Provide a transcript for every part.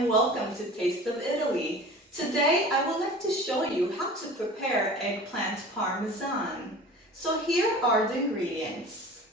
and welcome to Taste of Italy. Today I would like to show you how to prepare eggplant parmesan. So here are the ingredients.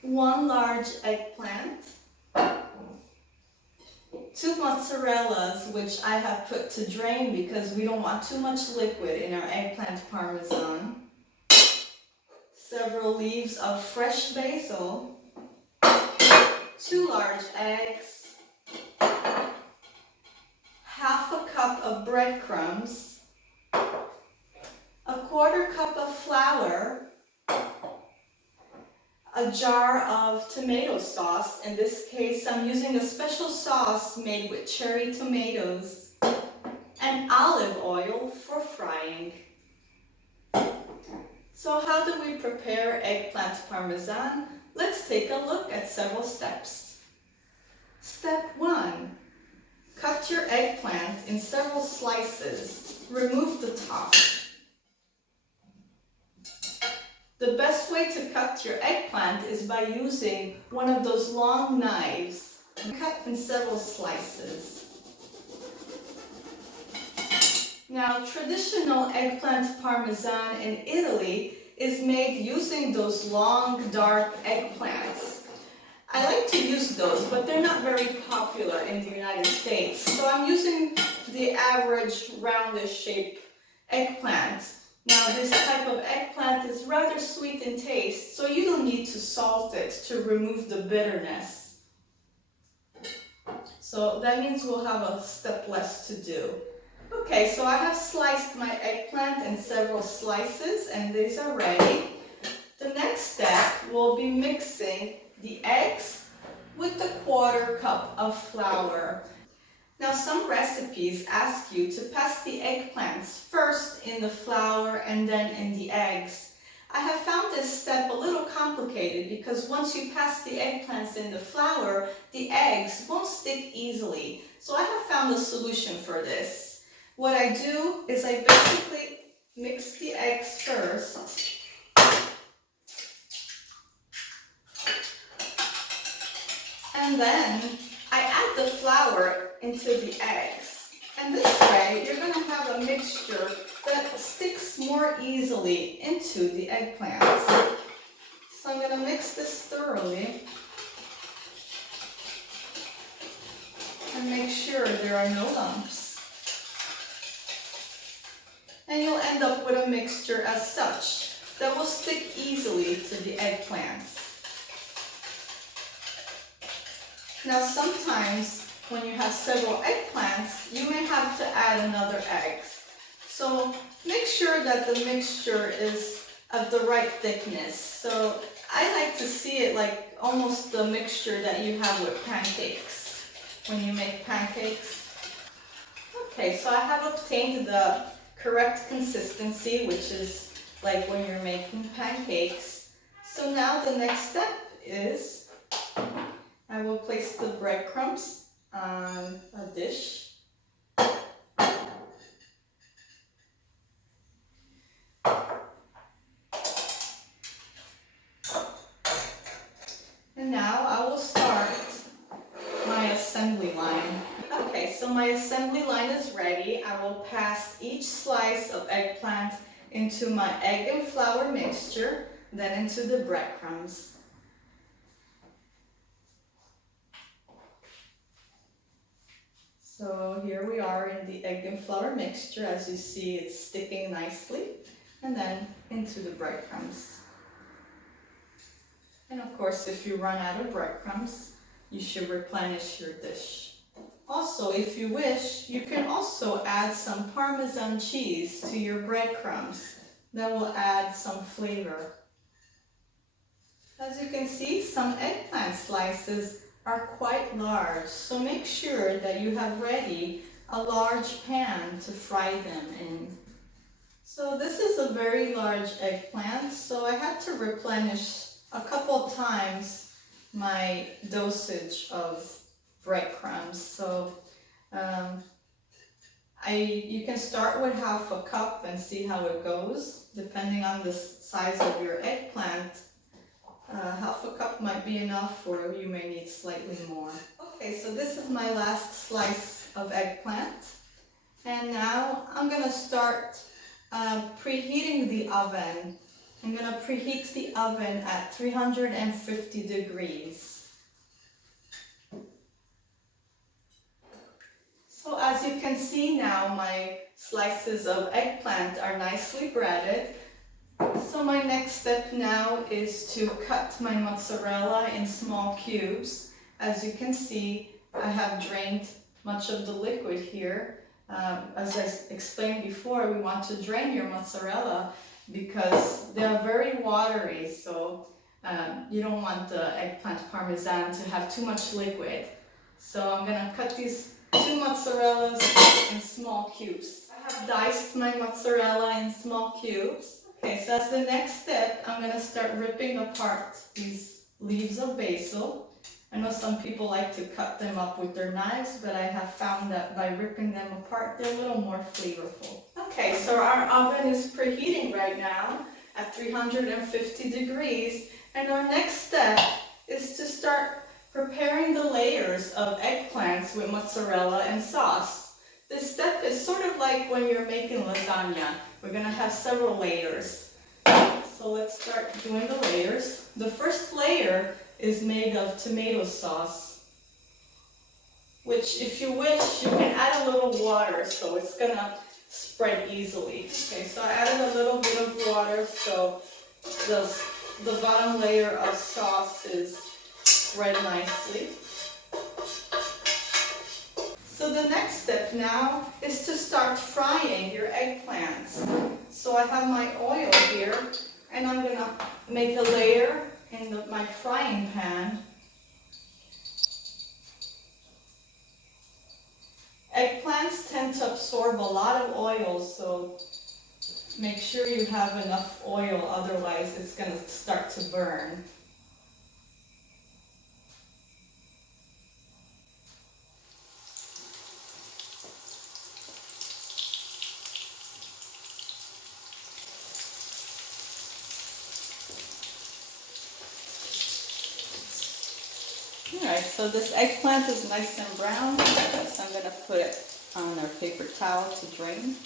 1 large eggplant, 2 mozzarellas, which I have put to drain because we don't want too much liquid in our eggplant parmesan, several leaves of fresh basil, 2 large eggs, half a cup of breadcrumbs, a 1/4 cup of flour, a jar of tomato sauce. In this case, I'm using a special sauce made with cherry tomatoes, and olive oil for frying. So how do we prepare eggplant parmesan? Let's take a look at several steps. Step 1. Cut your eggplant in several slices. Remove the top. The best way to cut your eggplant is by using one of those long knives. Cut in several slices. Now, traditional eggplant parmesan in Italy is made using those long, dark eggplants. I like to use those, but they're not very popular in the United States. So I'm using the average roundish shape eggplant. Now this type of eggplant is rather sweet in taste, so you don't need to salt it to remove the bitterness. So that means we'll have a step less to do. Okay, so I have sliced my eggplant in several slices and these are ready. The next step will be mixing the eggs with the 1/4 cup of flour. Now some recipes ask you to pass the eggplants first in the flour and then in the eggs. I have found this step a little complicated because once you pass the eggplants in the flour, the eggs won't stick easily. So I have found a solution for this. What I do is I basically mix the eggs first. And then I add the flour into the eggs. And this way, you're going to have a mixture that sticks more easily into the eggplants. So I'm going to mix this thoroughly and make sure there are no lumps. And you'll end up with a mixture as such that will stick easily to the eggplants. Now sometimes when you have several eggplants, you may have to add another egg. So make sure that the mixture is of the right thickness. So I like to see it like almost the mixture that you have with pancakes, when you make pancakes. Okay, so I have obtained the correct consistency, which is like when you're making pancakes. So now the next step is I will place the breadcrumbs on a dish. And now I will start my assembly line. Okay, so my assembly line is ready. I will pass each slice of eggplant into my egg and flour mixture, then into the breadcrumbs. So here we are in the egg and flour mixture. As you see, it's sticking nicely. And then into the breadcrumbs. And of course, if you run out of breadcrumbs, you should replenish your dish. Also, if you wish, you can also add some Parmesan cheese to your breadcrumbs. That will add some flavor. As you can see, some eggplant slices are quite large, so make sure that you have ready a large pan to fry them in. So this is a very large eggplant, so I had to replenish a couple times my dosage of breadcrumbs. So you can start with half a cup and see how it goes. Depending on the size of your eggplant, half a cup might be enough, or you may need slightly more. Okay, so this is my last slice of eggplant. And now I'm gonna start preheating the oven. I'm gonna preheat the oven at 350 degrees. So as you can see now, my slices of eggplant are nicely breaded. So my next step now is to cut my mozzarella in small cubes. As you can see, I have drained much of the liquid here. As I explained before, we want to drain your mozzarella because they are very watery, so you don't want the eggplant parmesan to have too much liquid. So I'm gonna cut these 2 mozzarellas in small cubes. I have diced my mozzarella in small cubes. Okay, so as the next step, I'm gonna start ripping apart these leaves of basil. I know some people like to cut them up with their knives, but I have found that by ripping them apart, they're a little more flavorful. Okay, so our oven is preheating right now at 350 degrees, and our next step is to start preparing the layers of eggplants with mozzarella and sauce. This step is sort of like when you're making lasagna. We're gonna have several layers. So let's start doing the layers. The first layer is made of tomato sauce, which if you wish, you can add a little water so it's gonna spread easily. Okay, so I added a little bit of water so the bottom layer of sauce is spread nicely. So the next step now is to start frying your eggplants. So I have my oil here, and I'm gonna make a layer in my frying pan. Eggplants tend to absorb a lot of oil, so make sure you have enough oil, otherwise it's gonna start to burn. Alright, so this eggplant is nice and brown, so I'm going to put it on our paper towel to drain.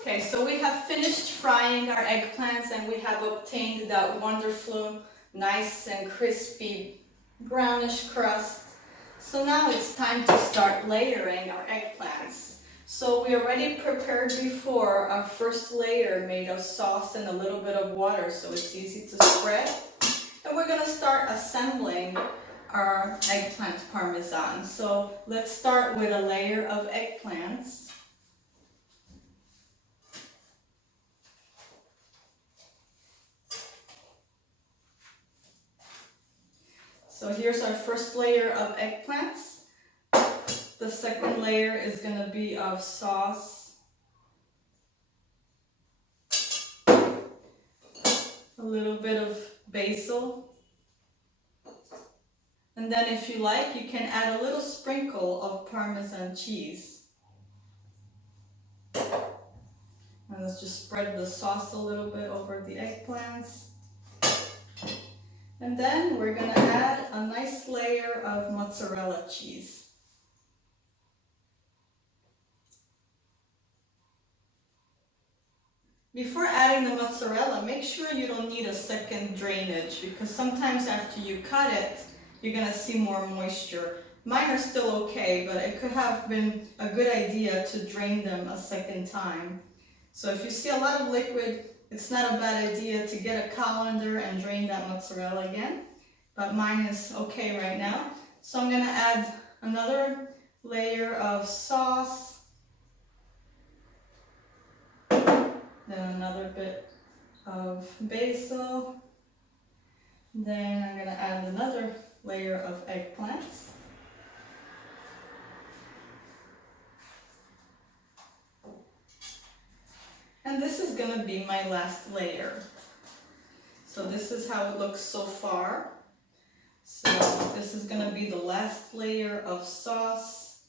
Okay, so we have finished frying our eggplants and we have obtained that wonderful, nice and crispy brownish crust. So now it's time to start layering our eggplants. So we already prepared before our first layer made of sauce and a little bit of water, so it's easy to spread. And we're going to start assembling our eggplant parmesan. So let's start with a layer of eggplants. So here's our first layer of eggplants. The second layer is going to be of sauce. A little bit of basil. And then if you like, you can add a little sprinkle of Parmesan cheese. And let's just spread the sauce a little bit over the eggplants. And then we're going to add a nice layer of mozzarella cheese. Before adding the mozzarella, make sure you don't need a second drainage, because sometimes after you cut it, you're going to see more moisture. Mine are still okay, but it could have been a good idea to drain them a second time. So if you see a lot of liquid, it's not a bad idea to get a colander and drain that mozzarella again. But mine is okay right now. So I'm going to add another layer of sauce. Then another bit of basil. Then I'm going to add another layer of eggplants. And this is going to be my last layer. So this is how it looks so far. So this is going to be the last layer of sauce,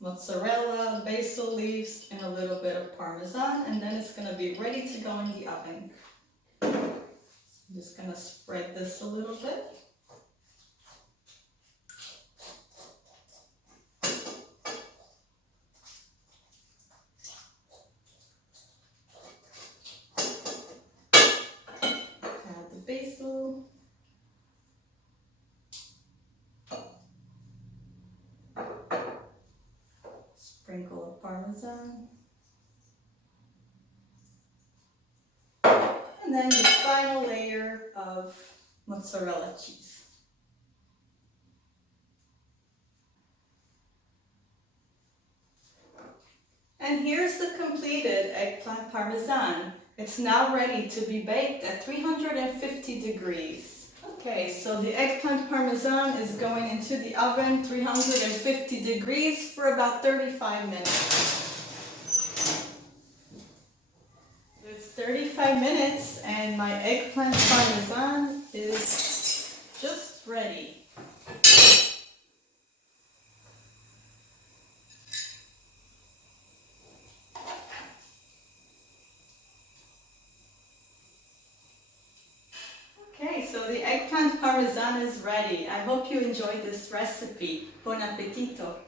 mozzarella, basil leaves, and a little bit of Parmesan, and then it's going to be ready to go in the oven. I'm just going to spread this a little bit. parmesan. And then the final layer of mozzarella cheese. And here's the completed eggplant parmesan. It's now ready to be baked at 350 degrees. Okay, so the eggplant parmesan is going into the oven 350 degrees for about 35 minutes. It's 35 minutes and my eggplant parmesan is just ready. Okay, so the eggplant parmesan is ready. I hope you enjoyed this recipe. Buon appetito!